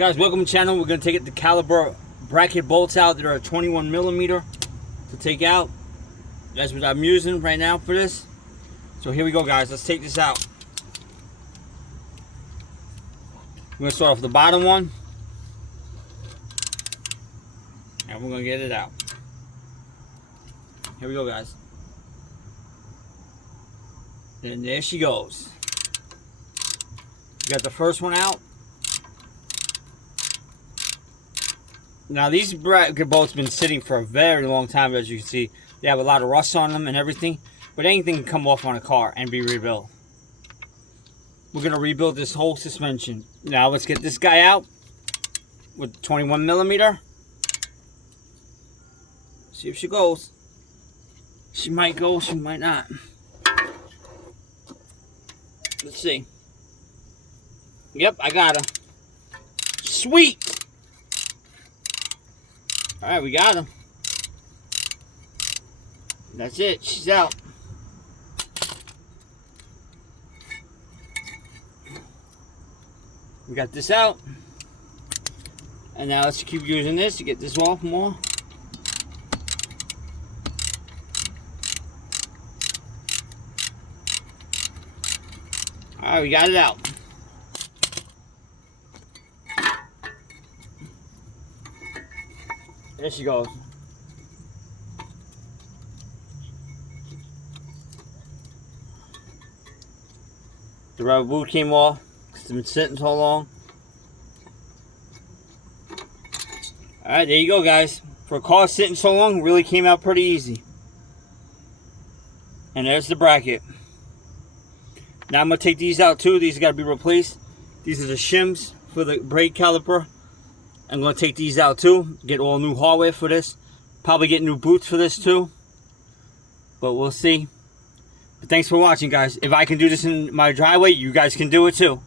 Guys, welcome to the channel. We're going to take the Caliper bracket bolts out. They're a 21 millimeter to take out. That's what I'm using right now for this. So here we go, guys. Let's take this out. We're going to start off with the bottom one. And we're going to get it out. Here we go, guys. And there she goes. We got the first one out. Now these bracket bolts have been sitting for a very long time, as you can see. They have a lot of rust on them and everything. But anything can come off on a car and be rebuilt. We're going to rebuild this whole suspension. Now let's get this guy out with 21 millimeter. See if she goes. She might go, she might not. Let's see. Yep, I got her. Sweet! Alright, we got her. That's it, she's out. We got this out. And now let's keep using this to get this off more. Alright, we got it out. There she goes. The rubber boot came off because it's been sitting so long. Alright, there you go, guys. For a car sitting so long, really came out pretty easy. And there's the bracket. Now I'm going to take these out too. These got to be replaced. These are the shims for the brake caliper. I'm going to take these out too. Get all new hardware for this. Probably get new boots for this too. But we'll see. But thanks for watching, guys. If I can do this in my driveway, you guys can do it too.